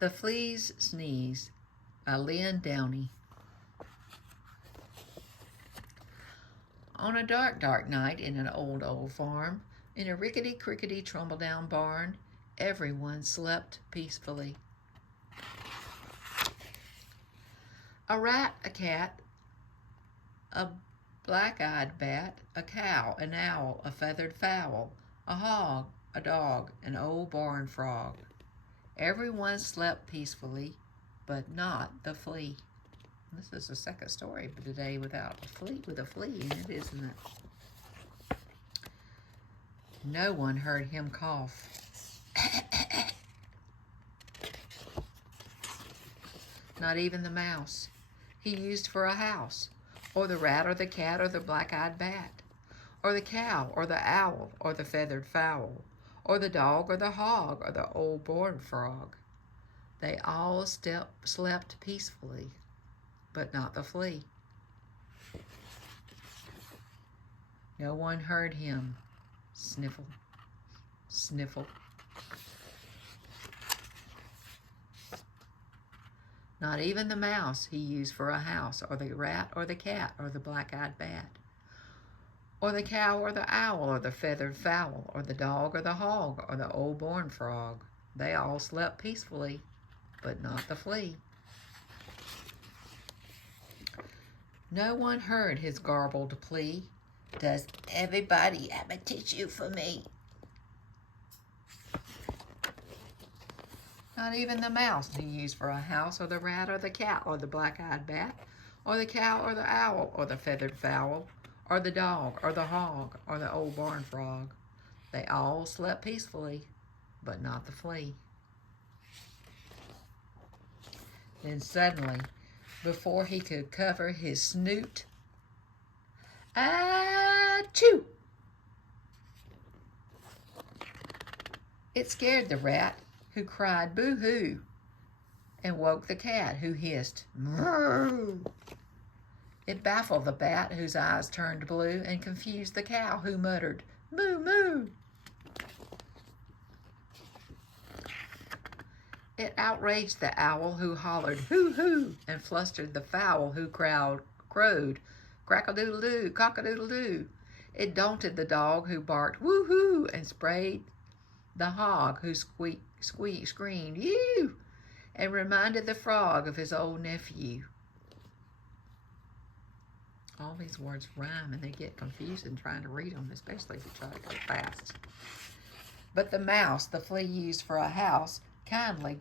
The Flea's Sneeze by Lynn, Downey. On a dark, dark night in an old, old farm, in a rickety-crickety tumble-down barn, everyone slept peacefully. A rat, a cat, a black-eyed bat, a cow, an owl, a feathered fowl, a hog, a dog, an old barn frog. Everyone slept peacefully, but not the flea. This is the second story for today with a flea in it, isn't it? No one heard him cough. Not even the mouse he used for a house, or the rat, or the cat, or the black-eyed bat, or the cow, or the owl, or the feathered fowl, or the dog, or the hog, or the old barn frog. They all slept peacefully, but not the flea. No one heard him sniffle, sniffle. Not even the mouse he used for a house, or the rat, or the cat, or the black-eyed bat, or the cow, or the owl, or the feathered fowl, or the dog, or the hog, or the old barn frog. They all slept peacefully, but not the flea. No one heard his garbled plea. Does everybody have a tissue for me? Not even the mouse he used for a house, or the rat, or the cat, or the black-eyed bat, or the cow, or the owl, or the feathered fowl, or the dog, or the hog, or the old barn frog. They all slept peacefully, but not the flea. Then suddenly, before he could cover his snoot, achoo! It scared the rat, who cried boo-hoo, and woke the cat, who hissed moo. It baffled the bat, whose eyes turned blue, and confused the cow, who muttered moo moo. It outraged the owl, who hollered hoo hoo, and flustered the fowl, who crowed crack-a-doodle-doo, cock-a-doodle-doo. It daunted the dog, who barked woo-hoo, and sprayed the hog, who screamed yoo, and reminded the frog of his old nephew. All these words rhyme and they get confusing trying to read them, especially if you try to go fast. But the mouse the flea used for a house kindly gave